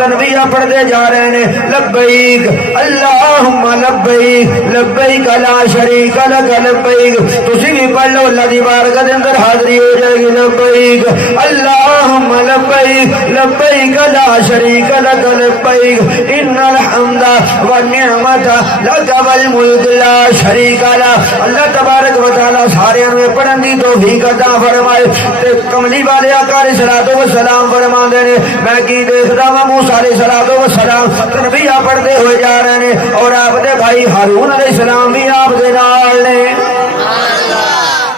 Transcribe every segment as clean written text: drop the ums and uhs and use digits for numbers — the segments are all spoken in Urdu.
تنبیہ پڑھتے جا رہے ہیں لبیک اللہم لبیک لبیک لا شریک لک لبیک تسی بھی پڑھ لو اللہ دی بارگاہ دے اندر حاضری ہو جائے گی لبیک اللہم لبیک لبیک لا شریک لک لبیک ان الحمد والنعمت لک والملک لا شریک لک اللہ تبارک و تعالی سارے میں پڑھن دی توفیق عطا فرمائے تے کملی والے آقا علیہ الصلوۃ والسلام فرماندے نے میں کی دیکھدا وا موسی علیہ الصلوۃ والسلام تنبیہ پڑھتے ہوئے جا رہے ہیں اور آپ دے بھائی ہارون علیہ السلام بھی آپ دے نال نے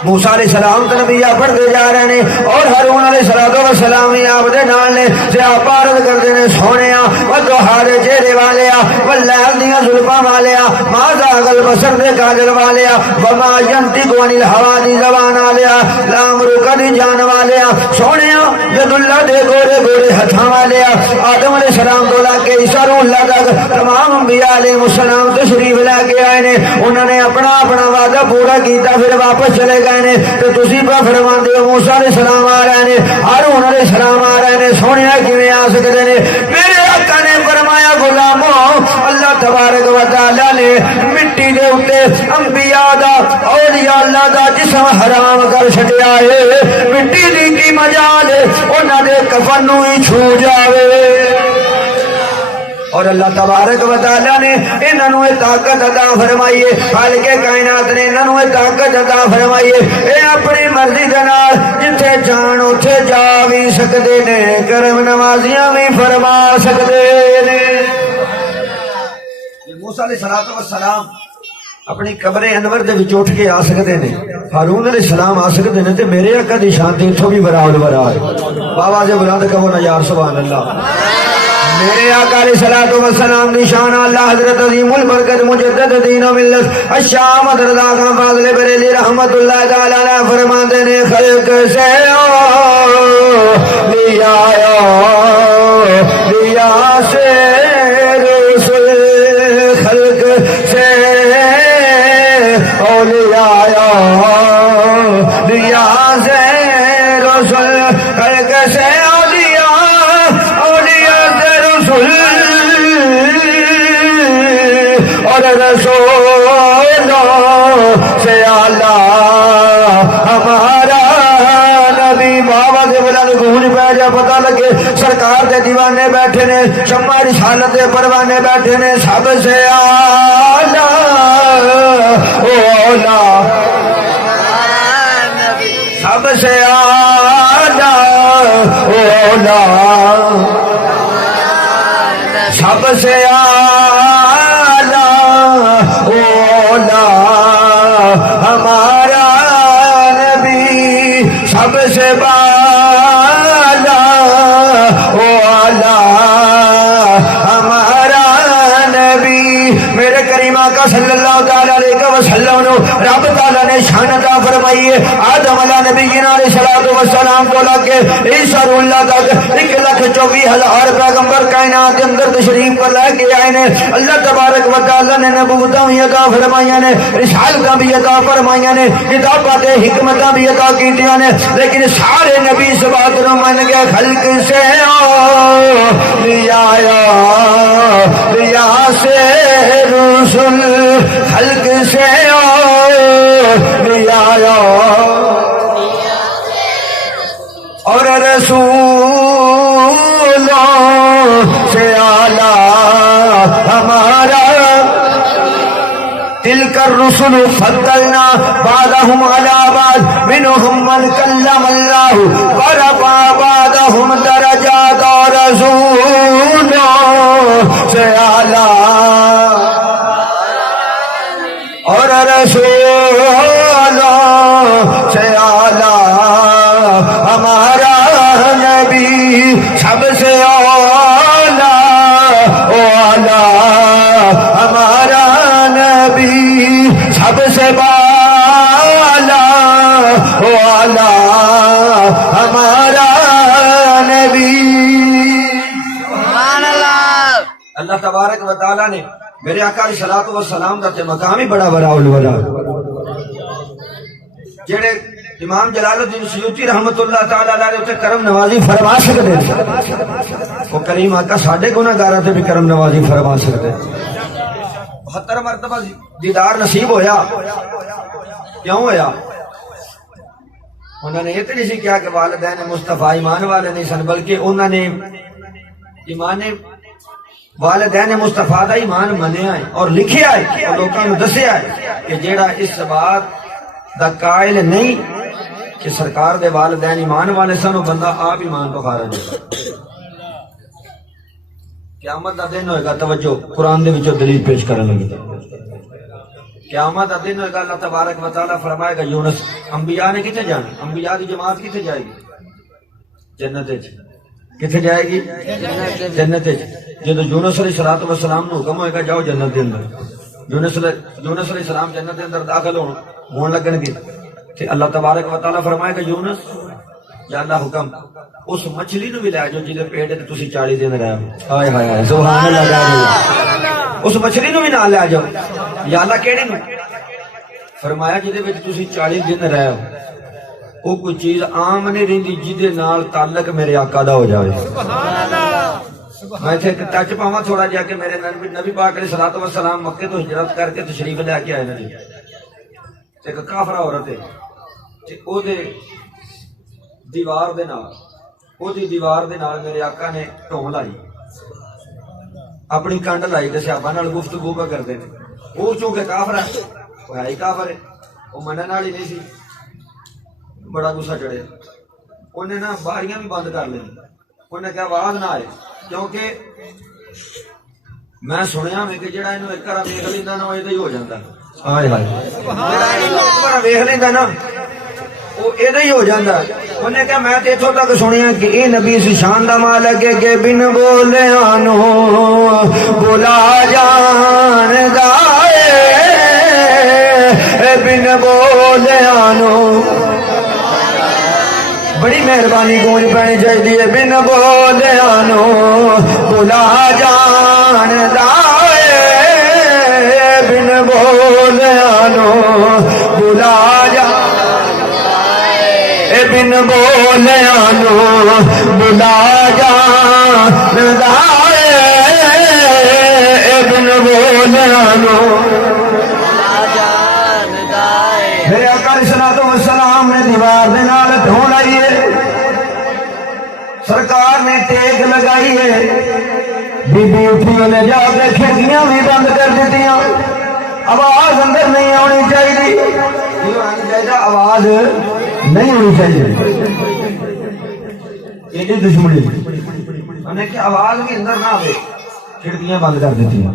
موسیٰ علیہ السلام تنبیہ پڑھتے جا رہے ہیں اور ہارون علیہ السلام بھی آپ دے نال نے آپ عرض کرتے ہیں سونیا و دوہارے چہرے والیا واللیل دیاں زلفاں والیا ما زاغ البصر دے کاجل والیا وما ینطق عن الہوا دی زبان والیا لامرک دی جان والیا سونیا ید اللہ دے گورے گورے ہتھاں والیا آدم علیہ السلام تو لا کے عیسیٰ روح اللہ تک تمام انبیاء علیہ السلام تشریف لے کے آئے نے انہوں نے اپنا وعدہ پورا کیتا پھر واپس چلے گئے نے تو تسی پہ فرماندے ہو موسیٰ علیہ السلام آ رہے ہیں ہارون علیہ السلام آ رہے ہیں سونیا کیویں آ سکتے ہیں میرے آقا نے فرمایا غلامو اللہ تبارک و تعالی نے مٹی دے اوتے انبیاء دا اولیاء اللہ دا جسم حرام کر چھڈیا ہے مٹی دی کی مجال ہے انہاں دے کفن نوں ہی چھو جاوے اور اللہ تبارک و تعالیٰ نے انہوں طاقت عطا فرمائیے خالق کائنات نے انہوں طاقت عطا فرمائیے اے اپنی مرضی دے نال جتھے جان اوتھے جا بھی سکدے نے کرم نوازیاں بھی فرما سکدے نے موسیٰ علیہ السلام اپنی قبر انور دے وچ اٹھ کے آ سکدے نے ہارون علیہ السلام آ سکدے نے تے میرے آقا دی شان تے اتھوں بھی برابر ہے بابا جے بلند کہو نا یار سبحان اللہ میرے آقا علیہ الصلوۃ والسلام دی شان اللہ حضرت عظیم البرکت مجدد دین و ملت الشام رضا خان فاضل بریلی رحمت اللہ تعالی علیہ فرماندے نے خلق سے لیا سے رسول خلق سے اولیاء لیا سے رسول خلق سے اور رسولوں سے اعلیٰ ہمارا نبی بابا دے بلند گونج پہ جا پتہ لگے سرکار دے دیوانے بیٹھے نے شمع رسالت دے پروانے بیٹھے نے سب سے اعلیٰ اولا سب سے اعلیٰ اولا سب سے اعلیٰ اولا ہمارا نبی سب سے بالا اولا ہمارا نبی میرے کریم آقا صلی اللہ تعالی علیہ وسلم نو رب تعالی نے شان عطا فرمائی ہے آدم علیہ نبینا علیہ الصلوۃ والسلام کو لے کے عیسیٰ روح اللہ تک 1,24,000 پیغمبر کائنات کے اندر تشریف پر لے کے آئے نے اللہ تبارک و تعالی نے نبوتاں بھی عطا فرمائیاں نے رسالتاں بھی عطا فرمائیاں نے کتاباں تے حکمتاں بھی عطا کیتیاں نے لیکن سارے نبی اس بات نو من گئے خلق سے لیا سے رسول خلق سے لیا اور رسولوں سے اعلیٰ ہمارا تلک الرسل فضلنا بعضهم على بعض منهم من كلم الله ورفع بعضهم درجات اور رسولوں سے اعلیٰ اور رسولوں سے اعلیٰ ہمارا نبی سب سے اعلیٰ اولا ہمارا نبی سب سے بالا اولا ہمارا نبی اللہ تبارک و تعالی نے میرے آقا علیہ الصلوۃ والسلام دا تے مقام ہی بڑا بڑا الولا جڑے امام جلال الدین سیوطی رحمت اللہ تعالی علیہ تے کرم نوازی فرما سکتے ہیں، وہ کریم آقا ساڈے گناہگاراں تے بھی کرم نوازی فرما سکتے ہیں۔ 72 مرتبہ دیدار نصیب ہویا، کیوں ہویا؟ انہوں نے یہ تو نہیں کیا کہ والدین مصطفیٰ ایمان والے نہیں سن، بلکہ انہوں نے ایمان والدین مصطفیٰ دا ایمان منیا ہے اور لکھیا ہے اور لوگوں نے دسیا ہے کہ جیڑا اس بات دا قائل نہیں کہ سرکار دے والدین ایمان والے سن، وہ بندہ آپ ایمان تو خارج ہے۔ قیامت دا دن ہوئے گا، توجہ قرآن دے وچوں دلیل پیش کرنے لگے، قیامت دا دن ہوئے گا، اللہ تبارک و تعالیٰ فرمائے گا یونس انبیاء نے کتنے جانا، انبیاء دی جماعت کتنے جائے گی؟ جنت وچ۔ کتنے جائے گی؟ جنت وچ۔ جدو یونس علیہ السلام نو حکم ہوئے گا جاؤ جنت دے اندر، یونس علیہ السلام جنت دے اندر داخل ہون لگن گے تے اللہ تبارک و تعالیٰ فرمائے گا یونس یا اللہ حکم اس مچھلی نو بھی لے جاؤ جہدے پیٹ تے تسی 40 دن رہے ہو۔ ہائے ہائے ہائے سبحان اللہ، اس مچھلی نو بھی نال لے جاؤ یا اللہ کیڑی نو؟ فرمایا جہدے وچ تسی 40 دن رہے ہو، وہ کوئی چیز عام نہیں رہندی جہدے نال تعلق میرے آقا دا ہو جاوے۔ میں ایک ٹچ پاواں تھوڑا جہا کہ میرے نبی پاک علیہ الصلوۃ والسلام مکے تو ہجرت کر کے تشریف لے کے آئے نا، ایک کافرہ عورت ہے تے او دے دیوار دے نال، او دی دیوار دے نال میرے آقا نے ٹھون لائی، اپنی کنڈ لائی تے صحابہ نال گفتگو پہ کرتے ہیں۔ وہ چونکہ کافر ہے، وہ ہے ہی کافر ہے، وہ منن والی نہیں سی، بڑا غصہ چڑھے، انہیں نا باریاں بھی بند کر لیں، انہیں کہا آواز نہ آئے، کیونکہ میں سنیا میں کہ جڑا انہوں ایک طرح ویکھ لیندا نا وہ ادھر ہی ہو جاندا۔ ہائے ہائے، جڑا انہوں ویکھ لیندا نا وہ ادھر ہی ہو جاندا۔ انہیں کہا میں تے اتھوں تک سنیا کہ اے نبی اس شان دا مالک ہے کہ بن بولیا نو بولا جاندا اے، بن بولیا نو بڑی مہربانی گونج پانی چاہیے، بن بولیا نو بولا جاندا اے، بن بولیا نو بولا بن بولیا نو بلا جاندا اے، بن بولیا نو میرے آقا علیہ الصلوۃ والسلام نے دیوار دے نال ڈھون لائی ہے، سرکار نے ٹیک لگائی ہے، بی بی اٹھی نے جا کے کھڑکیاں بھی بند کر دیتیاں، آواز اندر نہیں آنی چاہیے، آواز نہیں ہونی چاہیے، یہ دشمنی انہیں کہ آواز بھی اندر نہ آئے، کھڑکیاں بند کر دیتی ہیں۔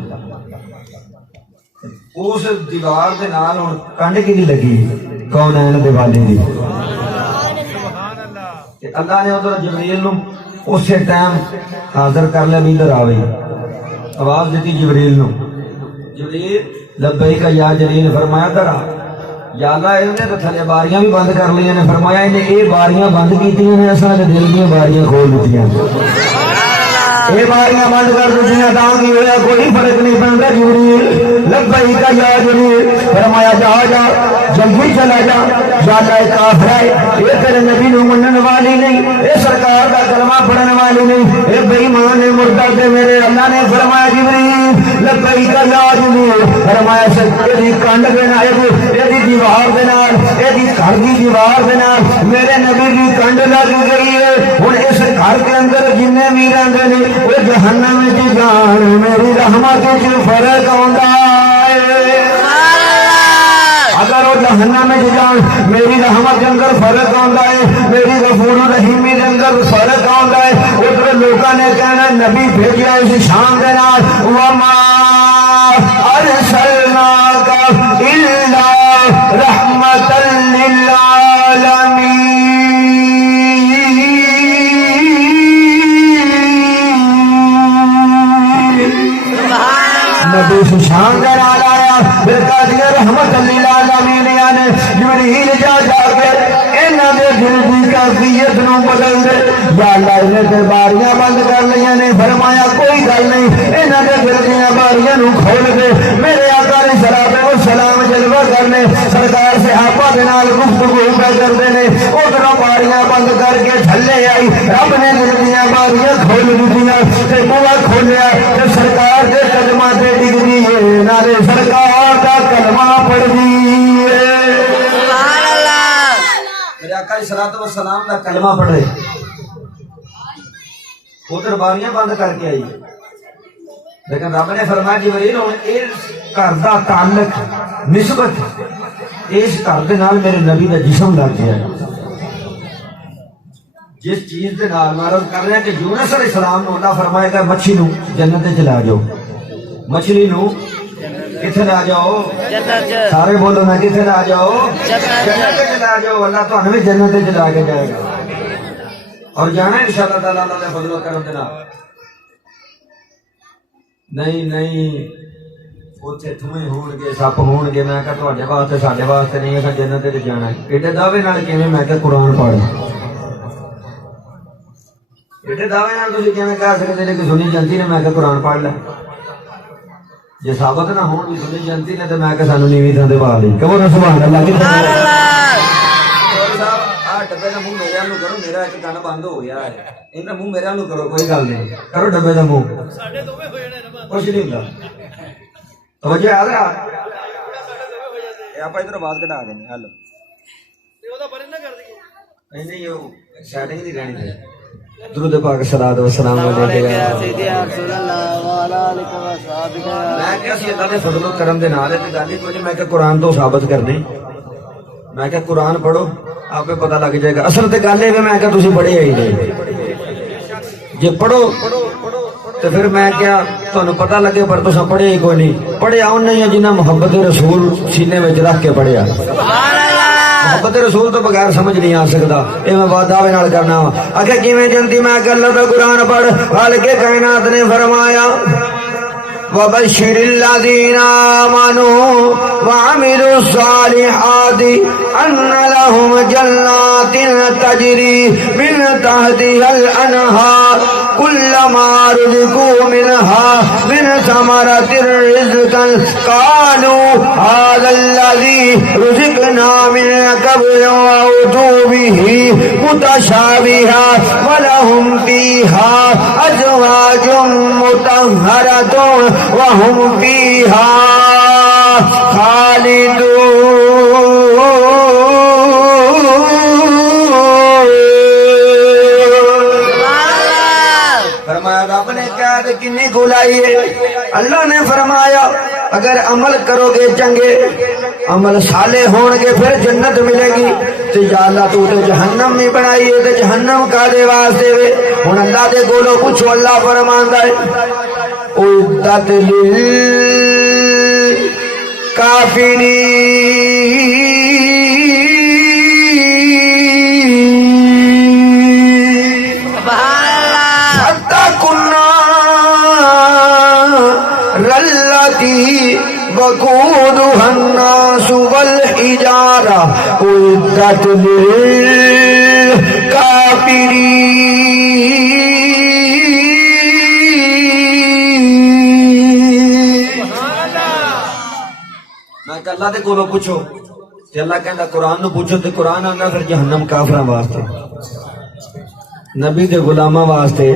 اس دیوار دے نال ہن کنڈ کی نہیں لگی، کونین دے والے دی، اللہ نے ادھر جبریل نو اسی ٹائم حاضر کر لیا بھی ادھر آوے، آواز دیتی جبریل نو، جبریل لبیک یا جلیل، فرمایا ادھر آ، یا اللہ انہیں تو تھلے باریاں بھی بند کر لیا نے، فرمایا انہیں یہ باریاں بند کیتیاں نے، اصل دل دیا باریاں کھول دیتیاں، یہ باریاں بند کر دیتیاں تاں کی ہوا کوئی فرق نہیں پڑتا۔ جبریل لبیک یا جلیل، فرمایا جا جا جلدی چلا جا، یا اللہ کافر ہے، یہ تیرے نبی نو منن والی نہیں، یہ سرکار کا کلمہ پڑھن والی نہیں، یہ بے ایمان ہے مرتد ہے۔ میرے اللہ نے فرمایا جبریل لبیک یا جلیل، فرمایا یہ کنڈ دے نال، یہ دیوار دے نال، یہ گھر دی دیوار دے نال میرے نبی دی کنڈ لگ گئی ہے، ہن اس گھر کے اندر جنے بھی رہندے نے وہ جہنم وچ جان میری رحمت وچ فرق آندا ہے، اگر وہ جہنم میں جان میری رحمت کے اندر فرق آندا ہے، میری غفور رحیمی کے اندر فرق آندا ہے، ادھر لوگوں نے کہنا نبی بھیجیا اس شان دے نال، وما ارسلناک الا رحمت للعالمین، نبی اس شان دے نال آیا، پھر کہا دیا رحمت للعالمین، یعنی جبریل جا جا کے انہاں دے دل دی کیفیت نو بدل دے، یا اللہ انہیں تے باریاں بند کر لیا نے، فرمایا کوئی گل نہیں، انہاں دے دل دیاں باریاں نو کھول دے، میرے آقا علیہ الصلوۃ والسلام جلوہ کر نے سرکار صحابہ دے نال گفتگو پہ کرتے ہیں ادھر باریاں بند کر کے تھلے آئی رب نے دل دیا باریاں کھول دیتیاں تے بوا کھولیا تے سرکار دے قدماں تے ڈگ دی ہے نالے سرکار دا کلمہ پڑھ دی میرے آقا علیہ الصلوۃ والسلام کا کلمہ پڑھے ادھر باریاں بند کر کے آئی لیکن رب نے فرمایا جبریل ہن اس گھر دا تعلق نسبت اس گھر دے نال میرے نبی دا جسم لگ گیا جس چیز دے نال میں عرض کر رہا کہ یونس علیہ السلام نو اللہ فرمائے گا مچھی نو جنت وچ لا جاؤ مچھلی نو کتنے لا جاؤ سارے بولو نا کتنے لا جاؤ جنت وچ لا جاؤ اللہ تانوں بھی جنت وچ لا کے جائے گا اور جانا انشاءاللہ تعالی اللہ دے فضل و کرم دے نال نہیں اتنے تھوئے ہون گے سپ ہون گے میں کہا تواڈے واسطے ساڈے واسطے نہیں ہے جنت وچ جانا ہے ایڈے دعوے نال کیویں میں کہ قرآن پڑھ ایڈے دعوے نال تسی کیویں کہہ سکدے نے کہ سنی جانتی نے میں کہ قرآن پڑھ لے جے ثابت نہ ہون بھی سنی جانتی نے تے میں کہ سانو نیویں تھاں تے پا لئی کہو نا سبحان اللہ سبحان اللہ آ ڈبے دا منہ میرے نوں کرو میرا ایک کان بند ہو گیا ہے انہاں منہ میرے نوں کرو کوئی گل نہیں کرو ڈبے دا منہ ساڈے دوویں ہو جانے نا کچھ نہیں ہوندا توجہ آ رہا اے آپ ادھر آواز کٹا دیں ہلو تے او دا بڑے نہ کر دئیے نہیں او سیٹنگ نہیں رہنی چاہیے درود پاک صلوات و سلام علیہ یا سیدی یا رسول اللہ و علی آلہ و صحابہ میں کہ اسی اللہ دے فضل و کرم دے نال تے گل ہی کوئی میں کہ قرآن تو ثابت کرنے میں کہ قرآن پڑھو آپ کو پتہ لگ جائے گا اصل تے گل ہے میں کہ تسی پڑھے ہی نہیں جے پڑھو تو پھر میں کیا تانوں پتہ لگے پر تساں پڑھے ہی کوئی نہیں پڑھیا اون نہیں ہے جنہاں محبت رسول سینے وچ رکھ کے پڑھیا محبت رسول تو بغیر سمجھ نہیں آ سکتا اے میں دعوے نال کرنا وا اگے کیویں جنتی میں کہ اللہ دا قرآن پڑھ بلکہ کائنات نے فرمایا وبشر الذين آمنوا وعملوا الصالحات أن لهم جنات تجري من تحتها الأنهار كلما رزقوا منها من ثمرة رزقا قالوا هذا الذي رزقنا من قبل وأتوا به متشابها ولهم فيها أزواج مطهرة وهم فيها خالدون فرمایا رب نے کیا کہ کنی گلائی ہے اللہ نے فرمایا اگر عمل کرو گے چنگے عمل صالح ہون گے پھر جنت ملے گی تو یا اللہ تو جہنم میں بنائی ہے تو جہنم کا دے واسطے وے ہن اللہ دے کولوں پوچھو اللہ فرماندا ہے اعدت للکافرین وقودها الناس والحجارة أعدت للكافرين میں کہ اللہ دے کولوں پوچھو کہ اللہ کہندا قرآن نو پوچھو تے قرآن آندا پھر جہنم کافراں واسطے نبی دے غلاماں واسطے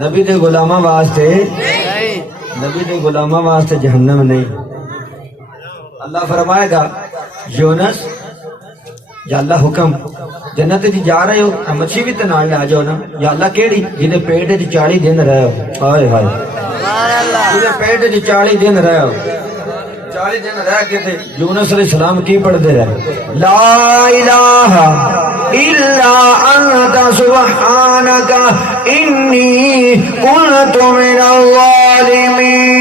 نبی دے غلاماں واسطے نبی دے غلاماں واسطے جہنم نہیں اللہ فرمائے گا یونس یا اللہ حکم جنت جی جا رہے ہو مچھی بھی تے نال لے جاؤ نا یا اللہ کیڑی جے پیٹ وچ 40 دن رہے ہو ہائے ہائے جے پیٹ وچ 40 دن رہے ہو 40 دن رہ کے تے یونس علیہ السلام کی پڑھدے رہے لا الہ الا انت سبحانک انی کنت من الظالمین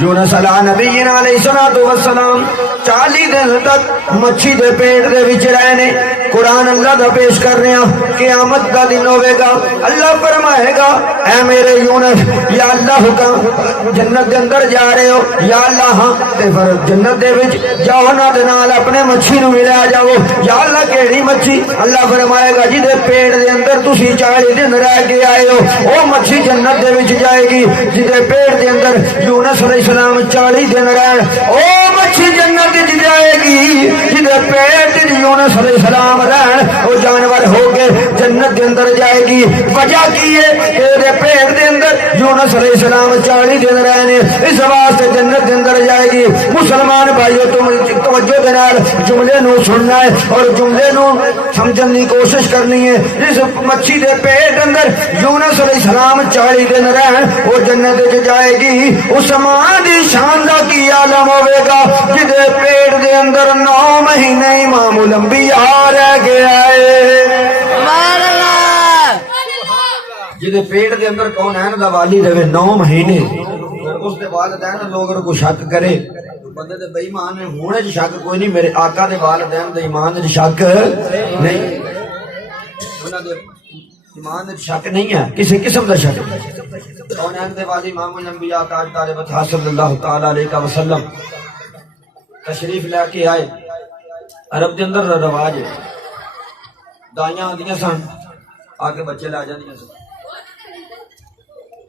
یونس علیہ نبینا علیہ الصلوۃ والسلام 40 دن حد تک مچھی دے پیٹ دے وچ رہے نے قرآن اللہ دا پیش کر رہے ہیں قیامت دا دن ہوے گا اللہ فرمائے گا اے میرے یونس یا اللہ حکم جنت دے اندر جا رہے ہو یا اللہ ہاں تے پھر جنت دے وچ جاؤ نا دے نال اپنے مچھی نو ملیا جاؤ یا اللہ کیڑی مچھی اللہ فرمائے گا جی دے پیٹ دے اندر تسی 40 دن رہ کے آئے ہو او مچھی جنت دے وچ جائے گی جی دے پیٹ دے اندر یونس علیہ السلام 40 دن رہن او مچھی جنت وچ جائے گی جی دے پیٹ وچ یونس علیہ السلام رہن او جانور ہو کے جنت دے اندر جائے گی وجہ کی ہے کہ دے پیٹ دے اندر یونس علیہ السلام 40 دن رہنے اس واسطے جنت دے اندر جائے گی مسلمان بھائیو تم توجہ دے نال جملے نو سننا ہے اور جملے نو سمجھن دی کوشش کرنی ہے اس مچھی دے پیٹ اندر یونس علیہ السلام 40 دن رہن وہ جنت وچ جائے گی اس ماں دی شان دا کی عالم ہوے گا جدے پیٹ دے اندر 9 مہینے امام الانبیاء رہ گیا ہے سبحان اللہ جدے پیٹ دے اندر کون ہے دا والی رہے 9 مہینے اس دے والدین لوگ کو شک کرے بندے دے بے ایمان نے ہونے دی شک کوئی نہیں میرے آقا دے والدین دے ایمان دی شک نہیں انہاں دے ایمان دی شک نہیں ہے کسی قسم دا شک کونین دے والی امام الانبیاء تاجدار وطا صلی اللہ تعالی علیہ وسلم تشریف لے کے آئے عرب دے اندر رواج ہے دائیاں آندیاں سن آکے بچے لے جاندیاں سن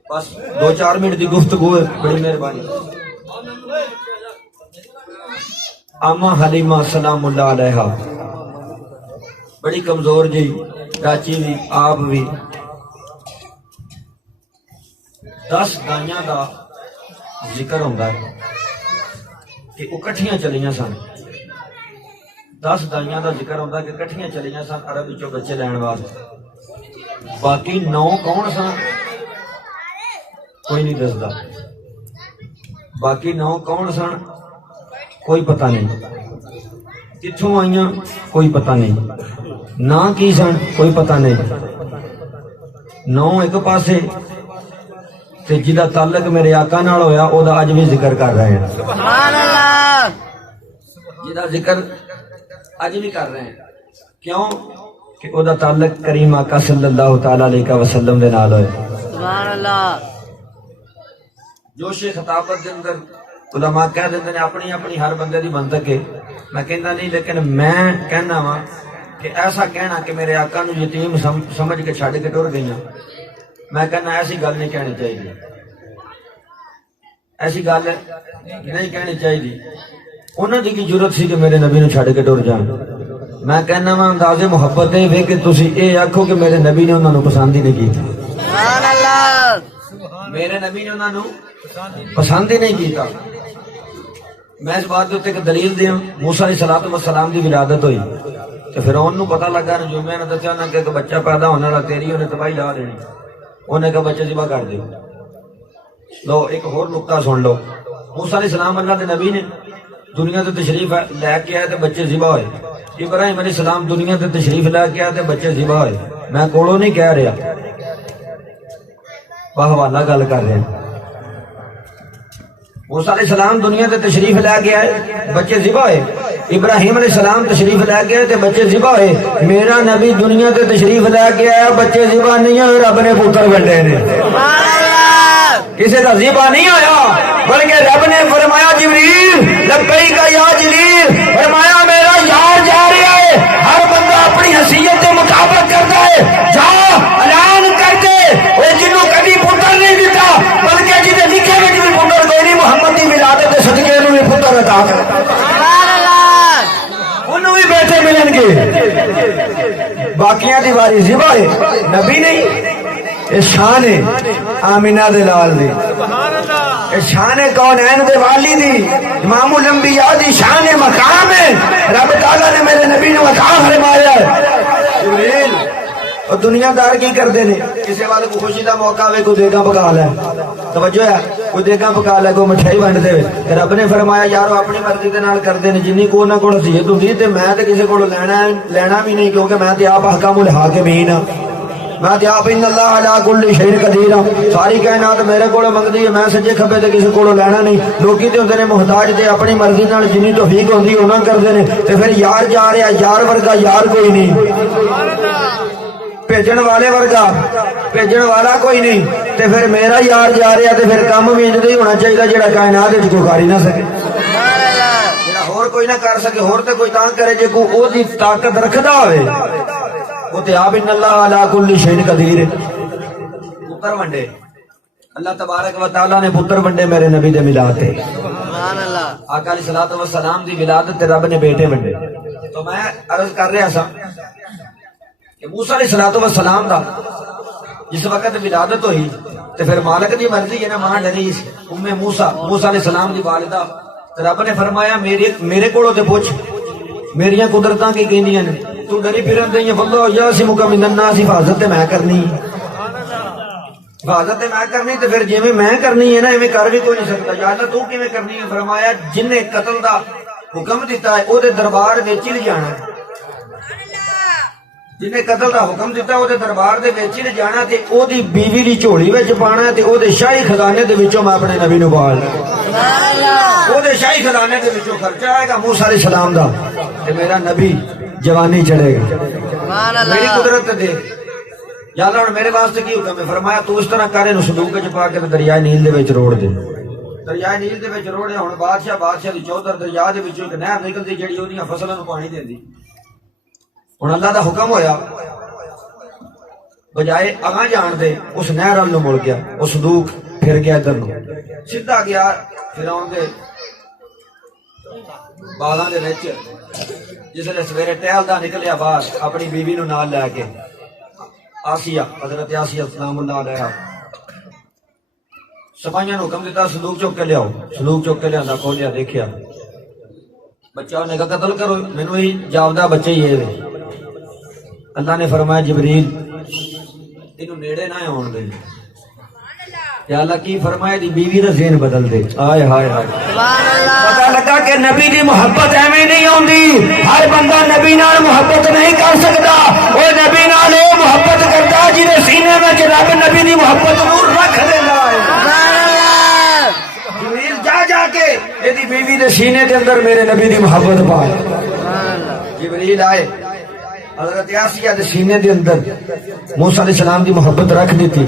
بس 2-4 منٹ دی گفتگو ہے بڑی مہربانی اما حلیمہ سلام اللہ علیہ بڑی کمزور جی چاچی بھی آپ بھی 10 گائیاں دا ذکر ہوندا ہے کہ اکٹھیاں چلیاں سن 10 گائیاں دا ذکر ہوندا کہ اکٹھیاں چلیاں سن عرب وچوں بچے لین واسطے باقی 9 کون سن کوئی نہیں دسدا باقی 9 کون سن کوئی پتہ نہیں کتھوں آئیاں کوئی پتہ نہیں نہ کی سن کوئی پتہ نہیں 9 ایک پاسے تے جدا تعلق میرے آقا نال ہویا او دا اج بھی ذکر کر رہے ہیں سبحان اللہ جدا ذکر اج بھی کر رہے ہیں کیوں کہ او دا تعلق کریم آقا صلی اللہ تعالی علیہ وسلم دے نال ہوئے سبحان اللہ جوش خطابت دے اندر علماء کہہ دیتے ہیں اپنی اپنی ہر بندے دی منطق ہے میں کہنا نہیں لیکن میں کہنا وا کہ ایسا کہنا کہ میرے آقا نو یتیم سمجھ کے چھڈ کے ٹر گئیاں میں کہنا ایسی گل نہیں کہنی چاہیے ایسی گل نہیں کہنی چاہیے انہاں دی کی ضرورت سی کہ میرے نبی نو چھڈ کے ٹر جان میں کہنا وا انداز محبت ہے وے کہ تسی اے آکھو کہ میرے نبی نے انہاں نو پسند ہی نہیں کیتا سبحان اللہ میرے نبی نے انہاں نو پسند ہی نہیں کیتا میں اس بات تے ایک دلیل دیاں موسیٰ علیہ السلام دی ولادت ہوئی تے فرعون نو پتہ لگا نجومیاں نے دسیا نہ کہ بچہ پیدا ہونے والا تیری انہیں تباہی لا دینی انہیں کہا بچے ذبح کر دیو لو ایک اور نقطہ سن لو موسیٰ علیہ السلام اللہ دے نبی نے دنیا تے تشریف لے کے آئے تے بچے ذبح ہوئے ابراہیم علیہ السلام دنیا تے تشریف لے کے آئے تے بچے ذبح ہوئے میں کولوں نہیں کہہ رہا حوالہ گل کر رہے ہیں موسیٰ علیہ السلام دنیا تے تشریف لے کے آئے بچے ذبح ہوئے ابراہیم علیہ السلام تشریف لے کے آئے تے بچے ذبح ہوئے میرا نبی دنیا تے تشریف لے کے آیا بچے ذبح نہیں ہوئے رب نے پتر بنڈے نے کسی کا ذبح نہیں ہویا بلکہ رب نے فرمایا جبریل لبیک یا جلیل فرمایا میرا یار جا رہا ہے ہر بندہ اپنی حیثیت کے مطابق کرتا ہے جا اعلان کر دے وہ جنوں کبھی پتر نہیں دیتا بلکہ جنہیں لکھے میں بھی پتر کوئی نہیں محمد کی ولادت کے صدقے انہوں نے پتر عطا کر انہوں بھی بیٹھے ملیں گے باقیاں دی باری ذبح ہے نبی نہیں یہ شان ہے آمینہ دے لال دی یہ شان ہے کونین دے والی دی امام الانبیاء دی شان ہے مقام ہے رب تعالیٰ نے میرے نبی نے مقام فرمایا ہے جبریل اور دنیا دار کی کر دینے کسی والے کو خوشی دا موقع ہوئے کوئی دیگاں پکا لے توجہ ہے کوئی دیگاں پکا لے کوئی مٹھائی بانٹ دے رب نے فرمایا یارو اپنی مرضی دے نال کر دینے جنی کو نہ کو نصیحت ہوندی تے میں تے کسی کو لینا بھی نہیں کیونکہ میں تے آپ احکام الحاکمین میں تے آپ ان اللہ علی کل شیء قدیر ہوں. ساری کائنات میرے کولوں منگدی ہے, میں سجے کھبے تے کسی کولوں لینا نہیں. لوکی تے ہوندے نے محتاج تے اپنی مرضی نال جنی توفیق ہوندی انہاں کردے نے, تے پھر یار جا رہا یار ورگا یار کوئی نہیں, بھیجن والے ورگا بھیجن والا کوئی نہیں, تے پھر میرا یار جا رہا تے پھر کام بھی انج دا ہی ہونا چاہیے جڑا کائنات وچ کوئی کر ہی نہ سکے, جڑا ہور کوئی نہ کر سکے. ہور تے کوئی تاں کرے جے کوئی او دی طاقت رکھدا ہوئے, وہ تے آپ ان اللہ علی کل شیء قدیر. پتر ونڈے اللہ تبارک و تعالی نے پتر ونڈے میرے نبی دے میلاد تے. سبحان اللہ. آقا علیہ الصلوۃ والسلام دی ولادت تے رب نے بیٹے ونڈے. تو میں عرض کر رہا سا کہ موسیٰ علیہ الصلوۃ والسلام دا جس وقت ولادت ہوئی تے پھر مالک دی مرضی ہے نا, ماں ڈری ام موسیٰ علیہ السلام دی والدہ, تے رب نے فرمایا میرے کولوں تے پوچھ میریاں قدرتاں کی کہندیاں نے, تو ڈری پھرن دئی واللہ یعصمک من الناس, حفاظت تے میں کرنی, حفاظت تے میں کرنی, تے پھر جویں میں کرنی ہے نا ایویں کر بھی کوئی نہیں سکتا. یا اللہ تو کیویں کرنی ہے؟ فرمایا جن نے قتل دا حکم دیتا ہے او دے دربار وچ ہی جانا, جن نے قتل دا حکم دیتا ہے او دے دربار دے وچ ہی جانا, تے او دی بیوی دی جھولی وچ پانا, تے او دے شاہی خزانے دے وچوں میں اپنے نبی نو پال او دے شاہی خزانے دے وچوں خرچہ آئے گا موسیٰ علیہ السلام دا, تے میرا نبی جوانی چڑھے گا. میری قدرت دے یا اللہ ہن میرے واسطے کی حکم ہے؟ فرمایا تو اس طرح کر اینو صندوق وچ پا کے دریائے نیل دے وچ روڑ دے. دریائے نیل دے وچ روڑے. ہن بادشاہ دی چودھر دریا دے وچوں ایک نہر نکلدی جڑی اودیاں فصلاں نو پانی دیندی. ہن اللہ دا حکم ہویا بجائے اگاں جان دے اس نہر ول نو مڑ گیا, او صندوق پھر گیا ادھر نو, سیدھا گیا فرعون دے باغاں دے وچ. جسلے سویرے ٹہلدا نکلیا باہر اپنی بیوی نو نال لے کے, آسیہ حضرت آسیہ سلام اللہ علیہا, سپاہیاں نو حکم دیتا صندوق چک کے لیاؤ. صندوق چک کے لیا, کھولیا دیکھیا بچہ, انہیں کہا قتل کرو, مینوں ہی جاودہ بچے ہی ہے. اللہ نے فرمایا جبریل اینو نیڑے نہ آن دے. یا اللہ کی فرمایا دی بیوی دا ذہن بدل دے. آئے ہائے ہائے, پتہ لگا کہ نبی دی محبت ایویں نہیں ہوندی. ہر بندہ نبی نال محبت نہیں کر سکتا, او نبی نال او محبت کرتا جے سینے وچ رب نبی دی محبت نور رکھ دیندا ہے. جبریل جا کے ایدی بیوی دے سینے دے اندر میرے نبی دی محبت پا. جبریل آئے حضرت آسیہ دے سینے دے اندر موسیٰ علیہ السلام دی محبت رکھ دیتی,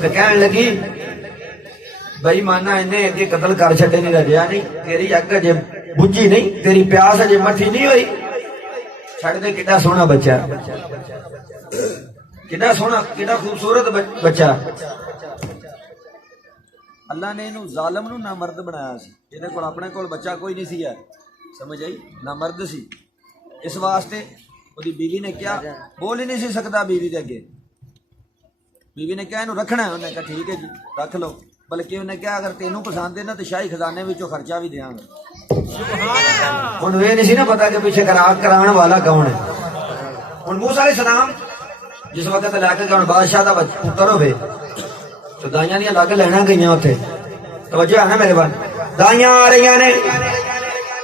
تے کہن لگی بھائی مانا انہیں اگے قتل کر چھٹے نہیں رجیا نہیں, تیری اگ جے بجھی نہیں, تیری پیاس جے مٹھی نہیں ہوئی, چھڑ دے. کتنا سونا بچہ, کتنا سونا کتنا خوبصورت بچہ. اللہ نے انہوں ظالم نو نہ مرد بنایا سی, جہدے کول اپنے کول بچہ کوئی نہیں سی ہے, سمجھ آئی, نہ مرد سی. اس واسطے وہ بیوی نے کیا بول ہی نہیں سی سکتا بیوی دے اگے. بیوی نے کہا انہوں رکھنا ہے, انہیں کہا ٹھیک ہے جی رکھ لو, بلکہ انہیں کہا اگر تینوں پسند ہے نا تو شاہی خزانے وچوں خرچہ بھی دیاں گا. ہن یہ نہیں سی نا پتا کہ پیچھے کران والا کون ہے. ہن موسیٰ علیہ السلام جس وقت لے کے ہن بادشاہ دا پتر ہوے تو دائیاں دیاں لگ لینا گئیاں اوتھے. توجہ ہے نا میرے بال, دائیاں آ رہی نے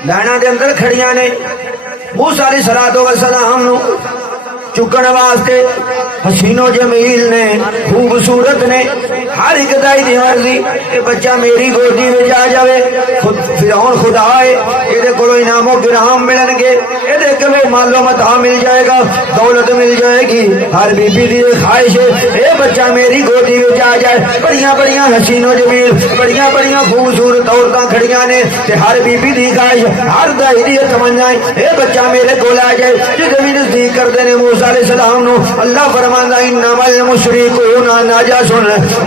لینا دے اندر کھڑیاں نے. موسیٰ علیہ السلام نو چکن واسطے حسین و جمیل نے, خوبصورت نے, ہر ایک دائی دی مرضی کہ بچہ میری گودی میں آ جاوے. فرعون خدا ہے, یہ کولو انعام و گرام ملن گے, یہ کبھی مال و متاع مل جائے گا, دولت مل جائے گی. ہر بی بی دی خواہش ہے یہ بچہ میری گودی میں آ جائے. بڑیاں بڑیاں حسین و جمیل, بڑیاں بڑیاں خوبصورت عورتاں کھڑیاں نے, تے ہر بی بی دی خواہش, ہر دائی دی تمنا یہ بچہ میرے کول آ جائے. جدے بھی نزدیک کرتے ہیں موسیٰ علیہ السلام نو, اللہ فرماندا انما المشرکون نجس,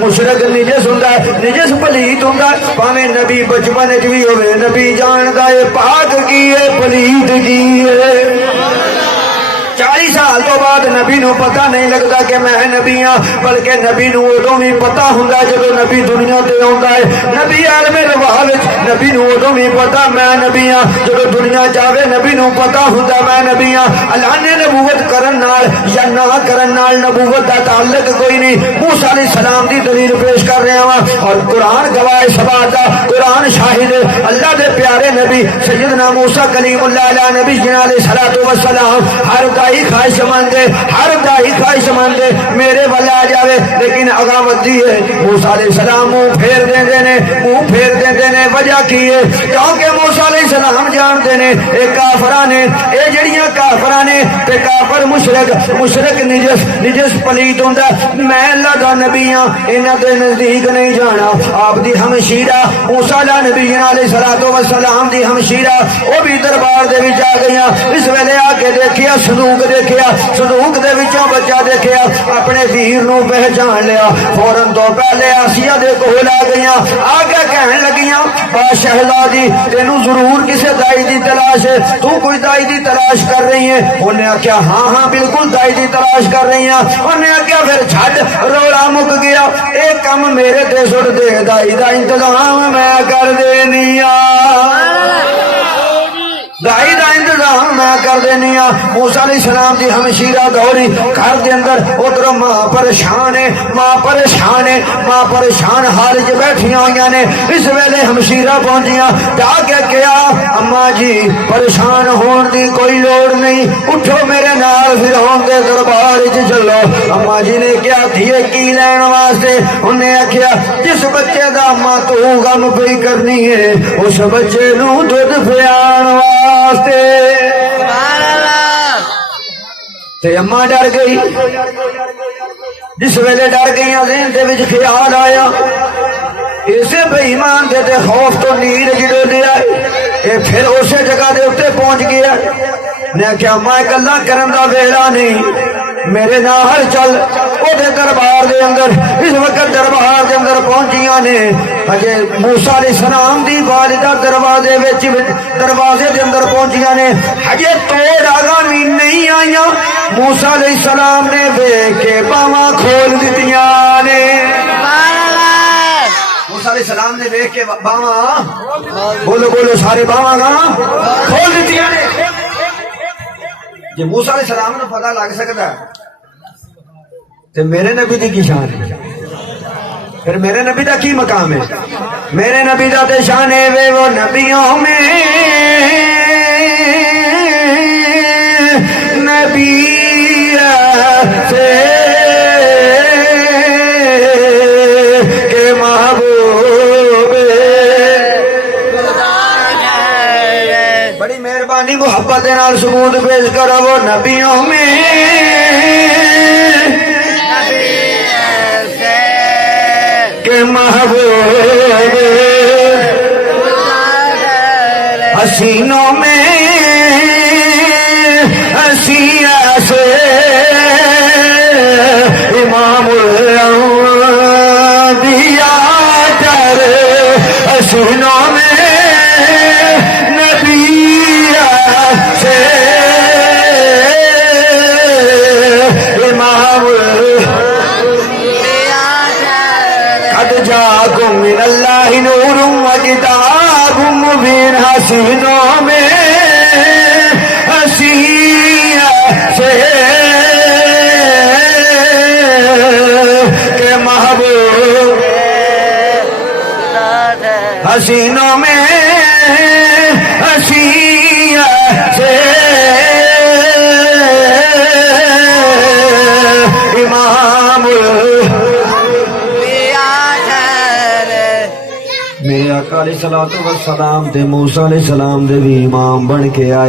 مشرک نجس ہوندا ہے, نجس پلیت ہوندا ہے. پاویں نبی بچپن وچ بھی ہوے, نبی جاندا ہے پاک کی ہے پلیت کی ہے. 40 سال تو بعد نبی نو پتہ نہیں لگتا کہ میں نبی ہاں, بلکہ نبی نو ادوں بھی پتہ ہوندا جدوں نبی دنیا تے آوندا ہے. نبی عالم رواح وچ نبی نو ادوں بھی پتہ میں نبی ہاں جدوں دنیا جاوے نبی نو پتہ ہوندا میں نبی ہاں. اعلان نبوت کرن نال یا نہ کرن نال نبوت دا تعلق کوئی نہیں. موسیٰ علیہ السلام دی دلیل پیش کر رہا ہاں اور قرآن گواہ اس بات دا, قرآن شاہد ہے. اللہ دے پیارے نبی سیدنا موسیٰ کلیم اللہ علیہ نبی علیہ الصلوۃ والسلام ہر دائی خواہش مند ہے, ہر دائی خواہش مند میرے وال آ جاوے لیکن اگاں ودی ہے موسیٰ علیہ السلام منہ پھیر دیندے نے وجہ کی ہے کیونکہ موسیٰ علیہ السلام جانتے نے اے کافرانے اے جڑیاں کافرانے تے کافر مشرک نجس پلیت ہوندا میں اللہ دا نبی ہاں انہاں دے نزدیک نہیں جانا آپ دی ہمشیرہ موسیٰ نبی علیہ الصلوۃ والسلام دی ہمشیرہ وہ بھی دربار دے وچ آ گئیاں اس ویلے آ کے دیکھیا صندوق دے وچوں بچہ دیکھیا اپنے ویر نو پہچان لیا فوراً تو پہلے آسیہ دے کول آ گئیاں آ کے کہن لگیاں با شہزادی تینوں ضرور کسے دائی دی تلاش ہے تو کوئی دائی دی تلاش کر رہی ہے انہیں آکھیا ہاں بالکل دائی دی تلاش کر رہی ہیں انہیں آکھیا پھر چھڈ رولا مک گیا ایک کم میرے تے سٹ دے دائی دا انتظام میں کر دینی دائی دا انتظام میں کر دینی موسیٰ علیہ السلام دی ہمشیرہ دوری گھر دے اندر ادھر ماں پریشان حال چ بیٹھیاں ہوئی نے اس ویلے ہمشیرہ پہنچیاں جا کے کیا اماں جی پریشان ہون دی کوئی لوڑ نہیں اٹھو میرے نال فرعون دے دربار وچ چلو اماں جی نے کیا دھیے کی لین واسطے انہیں آکھیا جس بچے دا اماں تو غم پئی کرنی ہے اس بچے نو دودھ پھیان واسطے تے اماں ڈر گئی جس ویلے ڈر گئی ذہن دے وچ خیال آیا اسے بے ایمان دے تے خوف تو نیر جڑو لیا اے پھر اسے جگہ دے اتے پہنچ گیا نے کیا میں گلاں کرن دا ویلا نہیں میرے نال چل او دے دربار دے اندر اس وقت دربار دے اندر پہنچیاں نے اجے موسیٰ علیہ السلام دی والدہ دروازے دے اندر پہنچیاں نے اجے توڑ آگامی نہیں آئیاں موسیٰ علیہ السلام نے دیکھ کے باواں کھول دتیاں نے موسیٰ علیہ السلام نے دیکھ کے باواں بولو سارے باواں گا کھول دتیاں نے جی موسیٰ علیہ السلام نے پتہ لگ سکتا ہے تو میرے نبی دی کی شان ہے پھر میرے نبی دا کی مقام ہے میرے نبی دا تے شان ہے وہ نبیوں میں نبی سے کہ محبوب بڑی مہربانی محبت نال ثبوت پیش کرو وہ نبیوں میں کہ محبوب حسینوں میں حسیہ سے امام الانبیاء در حسینوں میں نبی سے امام قد جاءکم من اللہ نور و کتاب مبین حسینوں میں حسیہ سے کہ محبوب حسینوں میں حسیہ سے امام میرے آقا علیہ الصلوۃ والسلام دے موسیٰ علیہ السلام دے بھی امام بن کے آئے